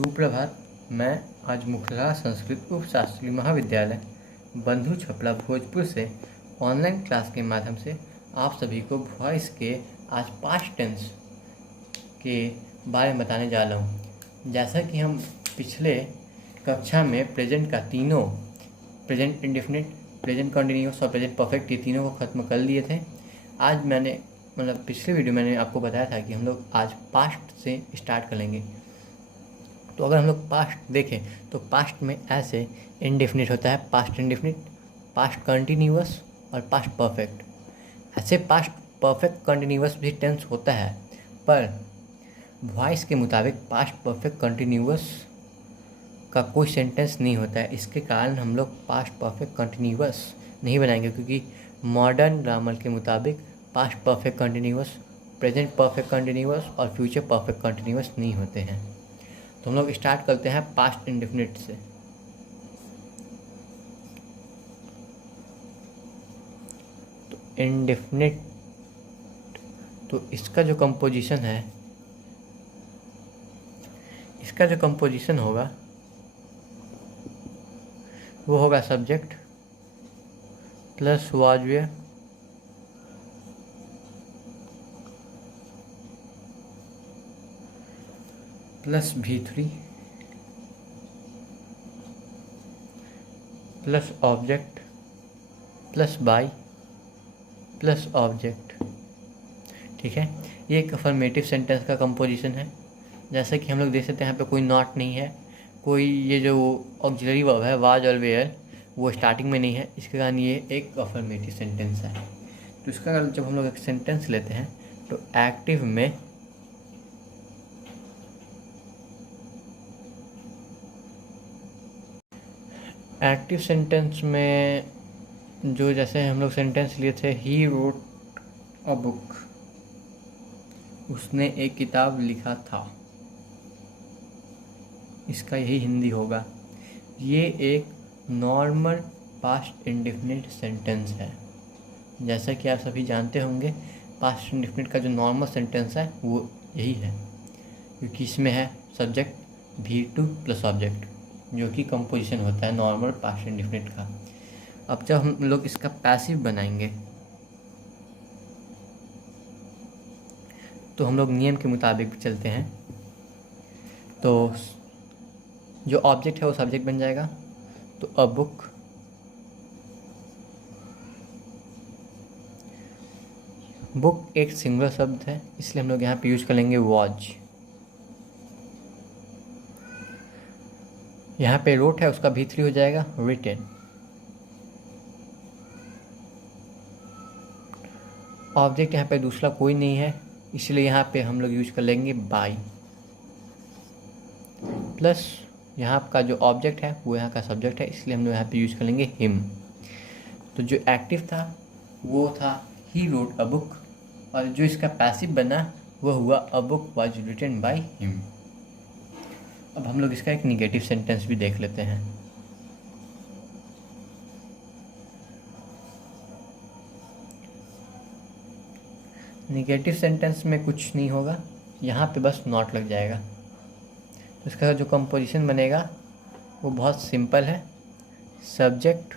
सुप्रभात। मैं आज मुखला संस्कृत उप शासकीय महाविद्यालय बंधु छपरा भोजपुर से ऑनलाइन क्लास के माध्यम से आप सभी को वॉइस के आज पास्ट टेंस के बारे में बताने जा रहा हूँ। जैसा कि हम पिछले कक्षा में प्रेजेंट का तीनों प्रेजेंट इंडेफिनिट, प्रेजेंट कंटिन्यूअस और प्रेजेंट परफेक्ट ये तीनों को ख़त्म कर लिए थे। आज मैंने पिछले वीडियो मैंने आपको बताया था कि हम लोग आज पास्ट से स्टार्ट कर लेंगे। तो अगर हम लोग पास्ट देखें तो पास्ट में ऐसे इंडेफिनिट होता है, पास्ट इंडेफिनिट, पास्ट कंटिन्यूअस और पास्ट परफेक्ट। ऐसे पास्ट परफेक्ट कंटिन्यूअस भी टेंस होता है, पर वॉइस के मुताबिक पास्ट परफेक्ट कंटिन्यूअस का कोई सेंटेंस नहीं होता है। इसके कारण हम लोग पास्ट परफेक्ट कंटिन्यूअस नहीं बनाएंगे, क्योंकि मॉडर्न ग्रामर के मुताबिक past perfect continuous, present perfect continuous और फ्यूचर परफेक्ट कंटिन्यूअस नहीं होते हैं। तो हम लोग स्टार्ट करते हैं पास्ट इंडेफिनिट से। तो इंडेफिनिट, तो इसका जो कंपोजिशन होगा वो होगा subject plus was were plus V3 plus object plus by plus object. ठीक है, ये एक अफर्मेटिव सेंटेंस का कंपोजिशन है। जैसा कि हम लोग देख सकते हैं यहाँ पे कोई नॉट नहीं है, कोई ये जो ऑक्सिलरी वर्ब है वाज और वेयर वो स्टार्टिंग में नहीं है। इसके कारण ये एक अफर्मेटिव सेंटेंस है। तो इसका कारण जब हम लोग एक सेंटेंस लेते हैं तो एक्टिव में एक्टिव सेंटेंस में जो जैसे हम लोग सेंटेंस लिए थे, ही रोट अ बुक, उसने एक किताब लिखा था, इसका यही हिंदी होगा। ये एक नॉर्मल पास्ट इंडेफिनिट सेंटेंस है। जैसा कि आप सभी जानते होंगे, पास्ट इंडेफिनिट का जो नॉर्मल सेंटेंस है वो यही है, क्योंकि इसमें है सब्जेक्ट V2 प्लस ऑब्जेक्ट, जो कि कंपोजिशन होता है नॉर्मल पास्ट इंडेफिनिट का। अब जब हम लोग इसका पैसिव बनाएंगे तो हम लोग नियम के मुताबिक चलते हैं। तो जो ऑब्जेक्ट है वो सब्जेक्ट बन जाएगा। तो अ बुक, बुक एक सिंगल शब्द है, इसलिए हम लोग यहाँ पे यूज कर लेंगे वॉज। यहाँ पे रोट है, उसका V3 हो जाएगा रिटेन। ऑब्जेक्ट यहाँ पे दूसरा कोई नहीं है, इसलिए यहाँ पे हम लोग यूज कर लेंगे बाय, प्लस यहाँ का जो ऑब्जेक्ट है वो यहाँ का सब्जेक्ट है, इसलिए हम लोग यहाँ पे यूज कर लेंगे हिम। तो जो एक्टिव था वो था ही रोट अ बुक, और जो इसका पैसिव बना वो हुआ a book was written by him. अब हम लोग इसका एक निगेटिव सेंटेंस भी देख लेते हैं। निगेटिव सेंटेंस में कुछ नहीं होगा, यहाँ पे बस नॉट लग जाएगा। तो इसका जो कंपोजिशन बनेगा वो बहुत सिंपल है, subject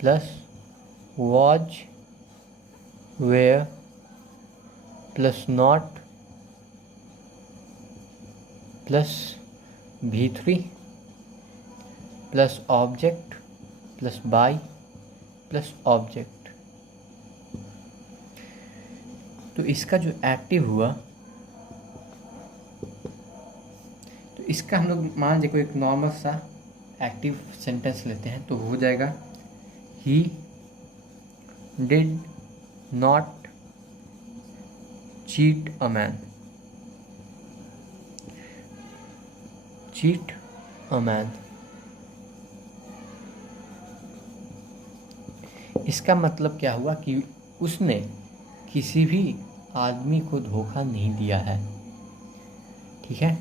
plus was were plus not plus V3 plus object plus by plus object. तो इसका जो एक्टिव हुआ, तो इसका हम लोग मान लीजिए कोई एक नॉर्मल सा एक्टिव सेंटेंस लेते हैं तो हो जाएगा he did not cheat a man, cheat a man. इसका मतलब क्या हुआ कि उसने किसी भी आदमी को धोखा नहीं दिया है। ठीक है,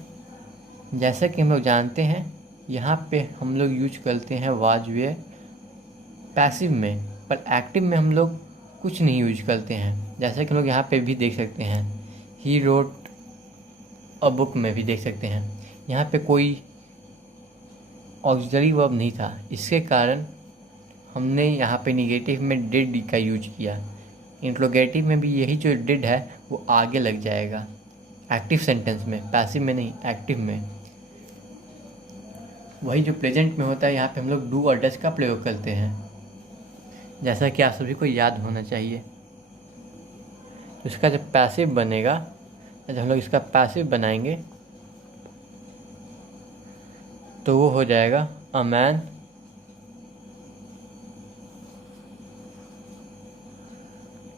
जैसा कि हम लोग जानते हैं यहाँ पे हम लोग यूज करते हैं वाज वेयर पैसिव में, पर एक्टिव में हम लोग कुछ नहीं यूज करते हैं। जैसा कि हम लोग यहाँ पे भी देख सकते हैं, ही रोट अ बुक में भी देख सकते हैं। यहाँ पे कोई ऑक्सिलरी वर्ब नहीं था, इसके कारण हमने यहाँ पे निगेटिव में डिड का यूज किया। इंट्रोगेटिव में भी यही जो डिड है वो आगे लग जाएगा एक्टिव सेंटेंस में, पैसिव में नहीं, एक्टिव में। वही जो प्रेजेंट में होता है यहाँ पे हम लोग डू और डज का प्रयोग करते हैं, जैसा कि आप सभी को याद होना चाहिए। तो इसका जब पैसिव बनेगा, जब हम लोग इसका पैसिव बनाएंगे तो वो हो जाएगा अ मैन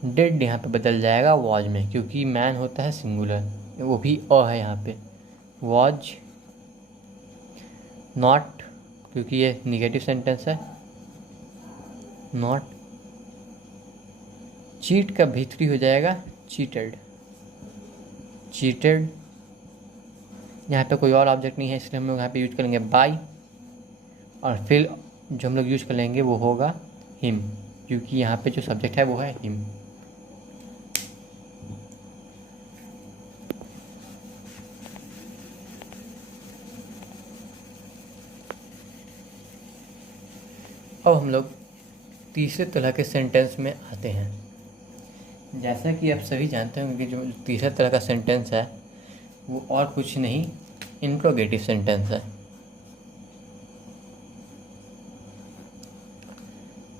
डिड, यहाँ पे बदल जाएगा वॉज में, क्योंकि मैन होता है सिंगुलर, वो भी अ है यहाँ पे। वॉज नॉट, क्योंकि ये निगेटिव सेंटेंस है, नॉट। चीट का भीतरी हो जाएगा चीटेड, चीटेड। यहाँ पे कोई और ऑब्जेक्ट नहीं है, इसलिए हम लोग यहाँ पे यूज करेंगे बाय, और फिर जो हम लोग यूज कर लेंगे वो होगा हिम, क्योंकि यहाँ पे जो सब्जेक्ट है वो है हिम। अब हम लोग तीसरे तरह के सेंटेंस में आते हैं। जैसा कि आप सभी जानते होंगे कि जो तीसरे तरह का सेंटेंस है वो और कुछ नहीं, इंट्रोगेटिव सेंटेंस है।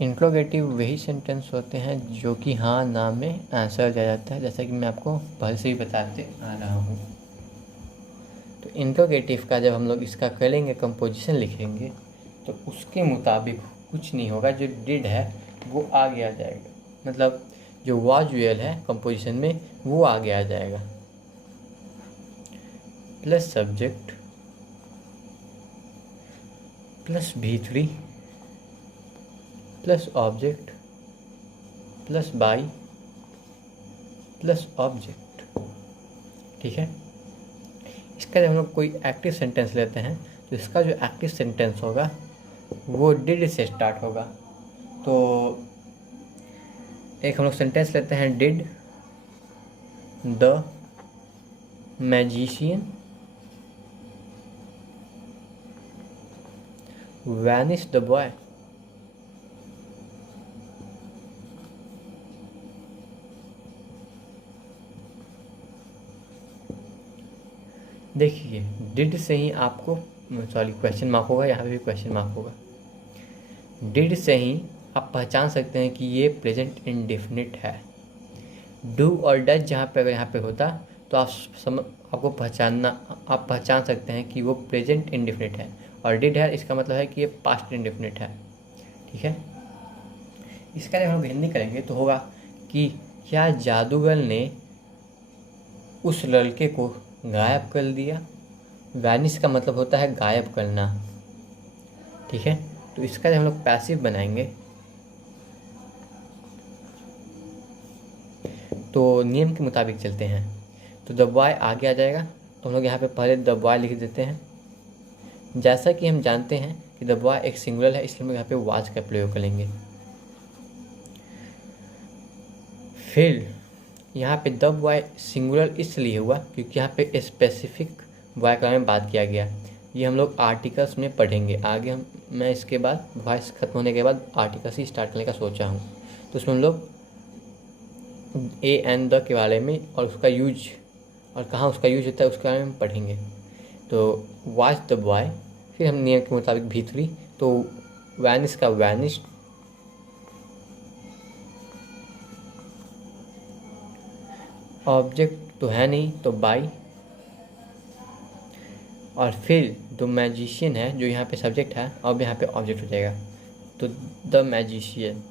इंट्रोगेटिव वही सेंटेंस होते हैं जो कि हाँ ना में आंसर दिया जाता है, जैसा कि मैं आपको पहले से ही बताते आ रहा हूँ। तो इंट्रोगेटिव का जब हम लोग इसका करेंगे, कंपोजिशन लिखेंगे, तो उसके मुताबिक कुछ नहीं होगा, जो डिड है वो आगे आ जाएगा, मतलब जो वाज वेल है कंपोजिशन में वो आगे आ जाएगा, plus subject plus V3 plus object plus by plus object. ठीक है। इसका जब हम लोग कोई एक्टिव सेंटेंस लेते हैं तो इसका जो एक्टिव सेंटेंस होगा वो डिड से स्टार्ट होगा। तो एक हम लोग सेंटेंस लेते हैं, did the magician vanish the boy. देखिए डिड से ही आपको, सॉरी क्वेश्चन मार्क होगा, यहाँ पे भी क्वेश्चन मार्क होगा। डिड से ही आप पहचान सकते हैं कि ये प्रेजेंट इंडेफिनिट है। डू और डज जहाँ पे अगर यहाँ पे होता तो आपको आप पहचान सकते हैं कि वो प्रेजेंट इंडेफिनिट है, और डिड है इसका मतलब है कि ये पास्ट इंडेफिनिट है। ठीक है। इसका जब हम हिंदी करेंगे तो होगा कि क्या जादूगर ने उस लड़के को गायब कर दिया। वैनिश का मतलब होता है गायब करना। ठीक है। तो इसका जब हम लोग पैसिव बनाएंगे तो नियम के मुताबिक चलते हैं, तो द बॉय आगे आ जाएगा, तो हम लोग यहाँ पे पहले द बॉय लिख देते हैं। जैसा कि हम जानते हैं कि द बॉय एक सिंगुलर है, इसलिए हम यहाँ पे वाज का प्रयोग करेंगे। फिर यहाँ पे द बॉय सिंगुलर इसलिए हुआ क्योंकि यहाँ पे स्पेसिफिक बॉय के बारे में बात किया गया। ये हम लोग आर्टिकल्स में पढ़ेंगे आगे। मैं इसके बाद वॉइस खत्म होने के बाद आर्टिकल्स ही स्टार्ट करने का सोचा हूँ। तो उसमें हम लोग ए एंड द के बारे में और उसका यूज और कहाँ उसका यूज होता है उसके बारे में पढ़ेंगे। तो वॉच द बॉय, फिर हम नियम के मुताबिक V3, तो वैनिश का वैनिश, ऑब्जेक्ट तो है नहीं तो बाय, और फिर द मैजिशियन है जो यहाँ पे सब्जेक्ट है, अब यहाँ पे ऑब्जेक्ट हो जाएगा तो द मैजिशियन।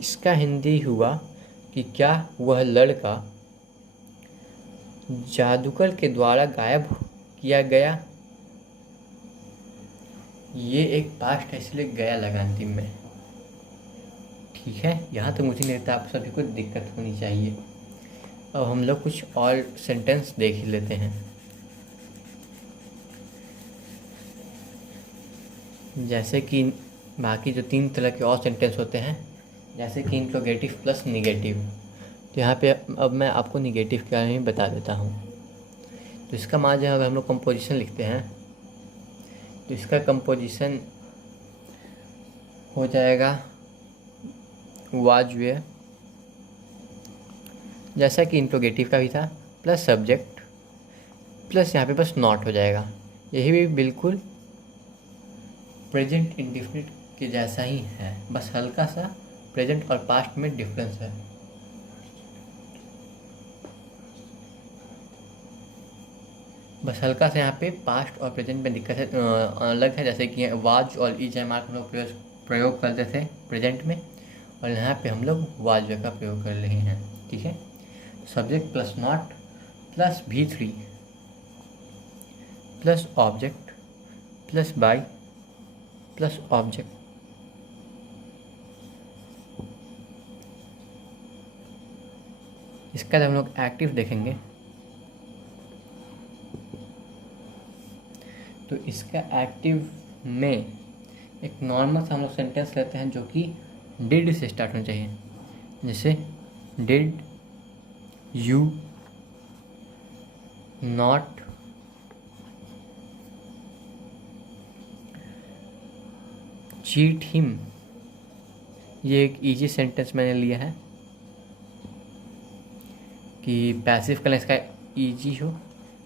इसका हिंदी हुआ कि क्या वह लड़का जादूगर के द्वारा गायब किया गया। ये एक पास्ट है इसलिए गया लगा अंतिम में। ठीक है, यहाँ तो मुझे नहीं लगता आप सभी को दिक्कत होनी चाहिए। अब हम लोग कुछ और सेंटेंस देख ही लेते हैं। जैसे कि बाकी जो 3 तरह के और सेंटेंस होते हैं, जैसे कि इंट्रोगेटिव प्लस निगेटिव। तो यहाँ पे अब मैं आपको निगेटिव के बारे में बता देता हूँ। तो इसका मान जो है अगर हम लोग कंपोजिशन लिखते हैं तो इसका कंपोजिशन हो जाएगा वाज वेयर, जैसा कि इंट्रोगेटिव का भी था, प्लस सब्जेक्ट प्लस यहाँ पे बस नॉट हो जाएगा। यही भी बिल्कुल प्रेजेंट इंडेफिनिट के जैसा ही है, बस हल्का सा प्रेजेंट और पास्ट में डिफरेंस है। बस हल्का सा यहाँ पे पास्ट और प्रेजेंट में दिक्कत है, अलग है। जैसे कि वाज और इज मार्क हम लोग प्रयोग करते थे प्रेजेंट में, और यहाँ पे हम लोग वाज का प्रयोग कर रहे हैं। ठीक है, subject plus not plus V3 plus object plus by plus object. इसका जब हम लोग एक्टिव देखेंगे तो इसका एक्टिव में एक नॉर्मल सा हम लोग सेंटेंस लेते हैं जो कि डिड से स्टार्ट होना चाहिए। जैसे did you not cheat him. ये एक इजी सेंटेंस मैंने लिया है कि पैसिव करना इसका इजी हो।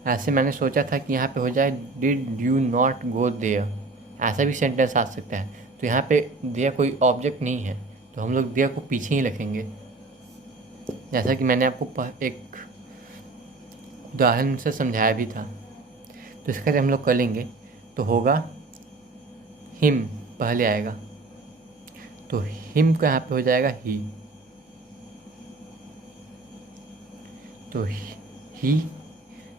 ऐसे मैंने सोचा था कि यहाँ पे हो जाए did you not go there, ऐसा भी सेंटेंस आ सकता है। तो यहाँ पे देयर कोई ऑब्जेक्ट नहीं है तो हम लोग देयर को पीछे ही रखेंगे, जैसा कि मैंने आपको एक उदाहरण से समझाया भी था। तो इसका जब हम लोग कर लेंगे तो होगा हिम पहले आएगा, तो हिम का यहाँ पे हो जाएगा ही।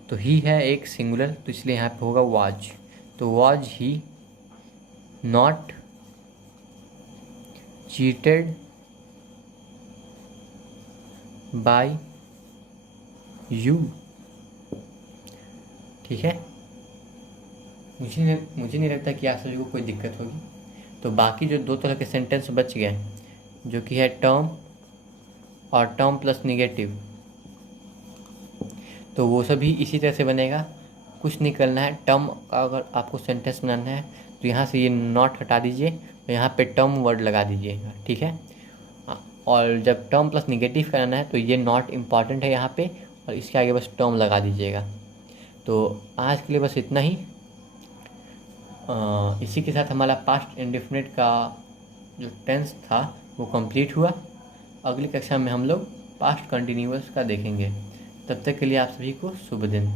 तो ही है एक सिंगुलर, तो इसलिए यहाँ पे होगा वाज। तो was he not cheated by you. ठीक है, मुझे नहीं लगता कि आप सभी को कोई दिक्कत होगी। तो बाकी जो दो तरह के सेंटेंस बच गए जो कि है टर्म और टर्म प्लस निगेटिव, तो वो सभी इसी तरह से बनेगा। कुछ नहीं करना है, टर्म का अगर आपको सेंटेंस बनाना है तो यहाँ से ये नॉट हटा दीजिए और यहाँ पे टर्म वर्ड लगा दीजिएगा। ठीक है, और जब टर्म प्लस निगेटिव कराना है तो ये नॉट इम्पॉर्टेंट है यहाँ पे, और इसके आगे बस टर्म लगा दीजिएगा। तो आज के लिए बस इतना ही। इसी के साथ हमारा पास्ट इंडेफिनिट का जो टेंस था वो कंप्लीट हुआ। अगली कक्षा में हम लोग पास्ट कंटिन्यूअस का देखेंगे। तब तक के लिए आप सभी को शुभ दिन।